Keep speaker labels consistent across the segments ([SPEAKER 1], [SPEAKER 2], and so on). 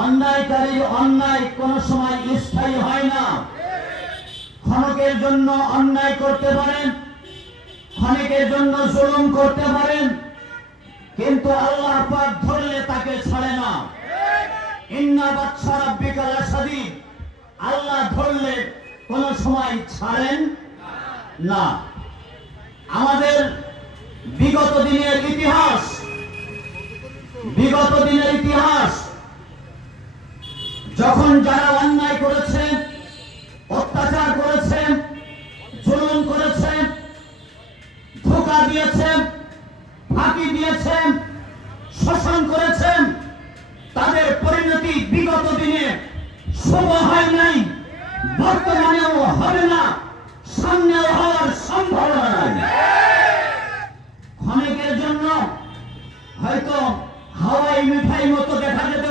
[SPEAKER 1] অন্যায়কারীর অন্যায় কোন সময় স্থায়ী হয় না। ক্ষণকের জন্য অন্যায় করতে পারেন, ক্ষণিকের জন্য জুলুম করতে পারেন, কিন্তু আল্লাহ পাক ধরলে তাকে ছাড়ে না। ইন্না বাচ্চা রাব্বিকা লাশাদীদ, আল্লাহ ধরলে কোন সময় ছাড়েন না। আমাদের বিগত দিনের ইতিহাস, বিগত দিনের যখন যারা অন্যায় করেছেন অত্যাচার করেছেন জুলুম করেছেন ধোকা দিয়েছেন ফাঁকি দিয়েছেন শোষণ করেছেন তাদের পরিণতি বিগত দিনে শুভ হয় নাই, বর্তমানেও হবে না, সামনেও হওয়ার সম্ভাবনা নাই। জন্য হয়তো হাওয়াই মিঠাই মতো দেখা যেতে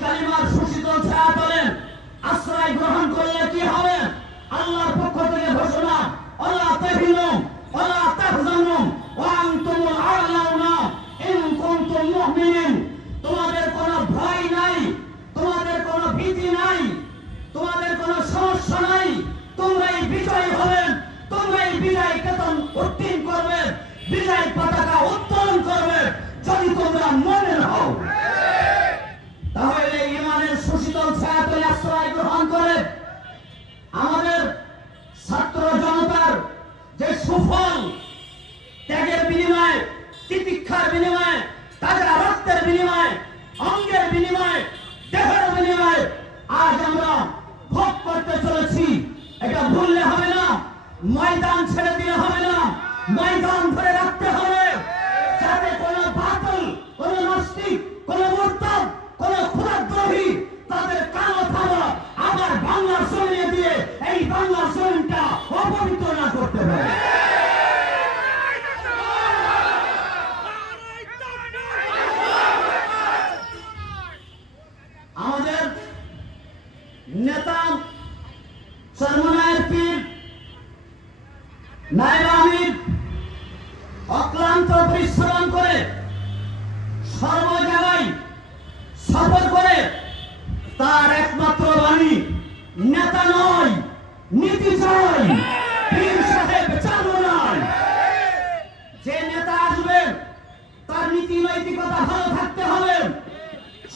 [SPEAKER 1] কালিমার সুশীতল ছায়া তোলেন আশ্রয় গ্রহণ করলে কি হবে? আল্লাহর পক্ষ থেকে ঘোষণা আল্লাহ তাহিনুম আল্লাহ তাহজানুম ওয়া আনতুমুল আ'লাউনা, ইন কুনতুম মুমিনিন। তোমাদের কোনো ভয় নাই, তোমাদের কোনো ভীতি নাই, তোমাদের কোনো সমস্যা নাই। তোমরাই বিজয়ী হবেন, তোমরাই বিজয় কেতন উত্তীর্ণ করবে, বিজয় পতাকা উত্তোলন করবে যদি তোমরা মনের হও তাহলে ইমানের সুশীতল ছায়াতলে আশ্রয় গ্রহণ করে আমাদের ছাত্র জনতার যে সুফল ত্যাগের বিনিময়ে তিতিক্ষার বিনিময়ে তাজা রক্তের বিনিময়ে অঙ্গের বিনিময়ে দেহের বিনিময়ে আজ আমরা ভোগ করতে চলেছি এটা ভুললে হবে না ময়দান ছেড়ে দিলে হবে না ময়দান ধরে রাখতে হবে যাতে কোনো বাতিল কোনো নাস্তিক কোনো মুরতাদ কোনো ক্ষুদ্রদ্রোহী তাদের কালো থাবা আবার বাংলার জমিনে দিয়ে এই বাংলার জমিনটা অপবিত্র না করতে পারে আমাদের নেতা সর্বনায়ের পীর নায়েব অক্লান্ত পরিশ্রম করে সর্ব জায়গায় সফর করে তার একমাত্র বাণী, নেতা নয় নীতি চাই পীর সাহেব চালু নয় যে নেতা আসবে তার নীতি নৈতিকতা ভালো থাকতে হবে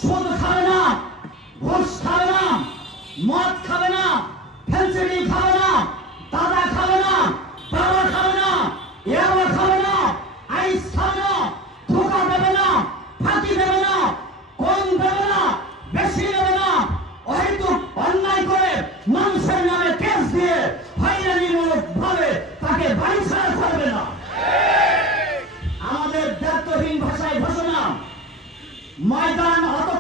[SPEAKER 1] সুদ খাবে না ঘুষ খাবে না মদ খাবে না ফেন্সিডি খাবে না দাদা খাবে না বাবা খাবে না ইয়াবা খাবে না আইস খাবে না ধোকা দেবে না ফাঁকি দেবে না কম দেবে না বেশি দেবে না হয়তো অন্যায় করে মানুষের নামে কেস দিয়ে হয়রানিমূলক ভাবে তাকে বাড়ি ছাড়া করবে না দায়িত্বহীন ভাষায় ঘোষণা ময়দান অতক্ষণ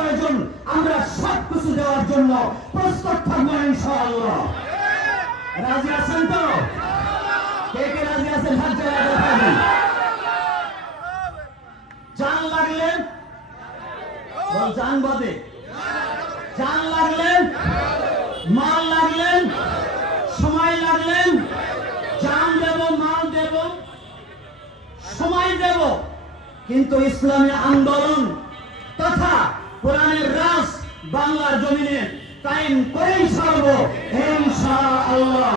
[SPEAKER 1] প্রয়োজন আমরা সব কিছু দেওয়ার জন্য প্রস্তুত থাকব ইনশাআল্লাহ। রাজি আছেন তো? কে কে রাজি আছেন? হাত জান লাগলেন জান বাদে। জান লাগলেন মাল লাগলেন সময় লাগলেন জান দেব, মাল দেব, সময় দেব। কিন্তু ইসলামী আন্দোলন তথা কোরআনের রাস বাংলার জমিনে কায়েম করেই ছাড়বো আল্লাহ